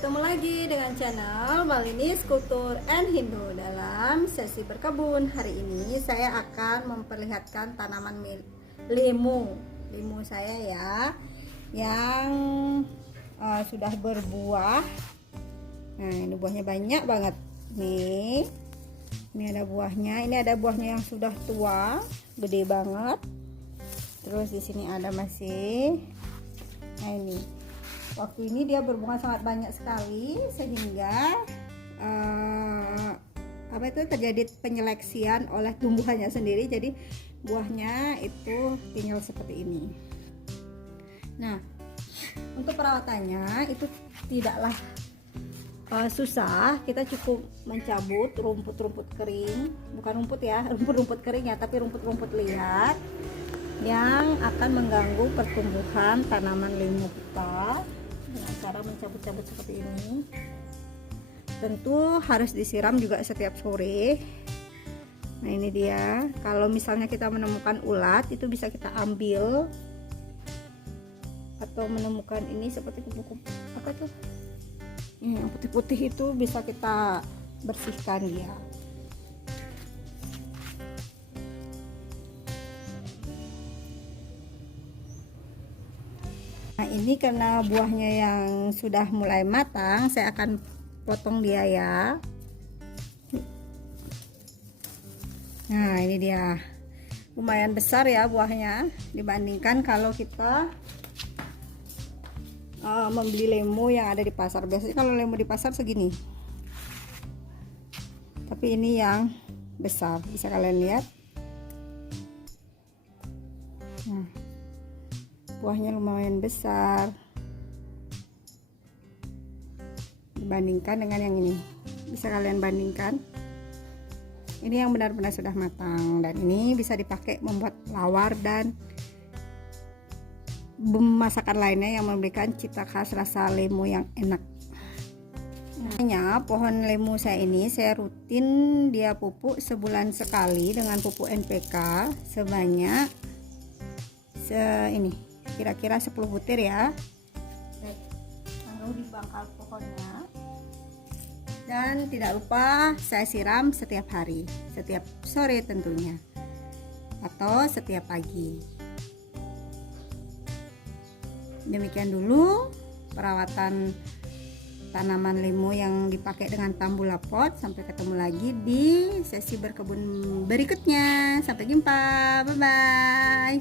ketemu lagi dengan channel Malinis Kultur and Hindu. Dalam sesi berkebun hari ini saya akan memperlihatkan tanaman limu saya ya, yang sudah berbuah. Nah, ini buahnya banyak banget nih. Ini ada buahnya, yang sudah tua, gede banget. Terus di sini ada masih. Nah, ini waktu ini dia berbunga sangat banyak sekali sehingga terjadi penyeleksian oleh tumbuhannya sendiri, jadi buahnya itu tinggal seperti ini. Nah, untuk perawatannya itu tidaklah susah. Kita cukup mencabut rumput-rumput kering, bukan rumput ya, rumput-rumput kering ya, tapi rumput-rumput liat yang akan mengganggu pertumbuhan tanaman limu kita dengan cara mencabut-cabut seperti ini. Tentu harus disiram juga setiap sore. Nah, ini dia. Kalau misalnya kita menemukan ulat, itu bisa kita ambil, atau menemukan ini seperti kupu-kupu apa tuh, yang putih-putih itu bisa kita bersihkan dia. Nah, ini karena buahnya yang sudah mulai matang, saya akan potong dia ya. Nah, ini dia, lumayan besar ya buahnya dibandingkan kalau kita membeli lemu yang ada di pasar. Biasanya kalau lemu di pasar segini, tapi ini yang besar, bisa kalian lihat. Nah, buahnya lumayan besar dibandingkan dengan yang ini. Bisa kalian bandingkan, ini yang benar-benar sudah matang, dan ini bisa dipakai membuat lawar dan masakan lainnya yang memberikan cita khas rasa lemu yang enak. Nah, pohon lemu saya ini saya rutin dia pupuk sebulan sekali dengan pupuk NPK sebanyak ini kira-kira 10 butir ya. Taruh di bangkal pohonnya, dan tidak lupa saya siram setiap hari, setiap sore tentunya, atau setiap pagi. Demikian dulu perawatan tanaman limu yang dipakai dengan tambula pot. Sampai ketemu lagi di sesi berkebun berikutnya. Sampai jumpa, bye bye.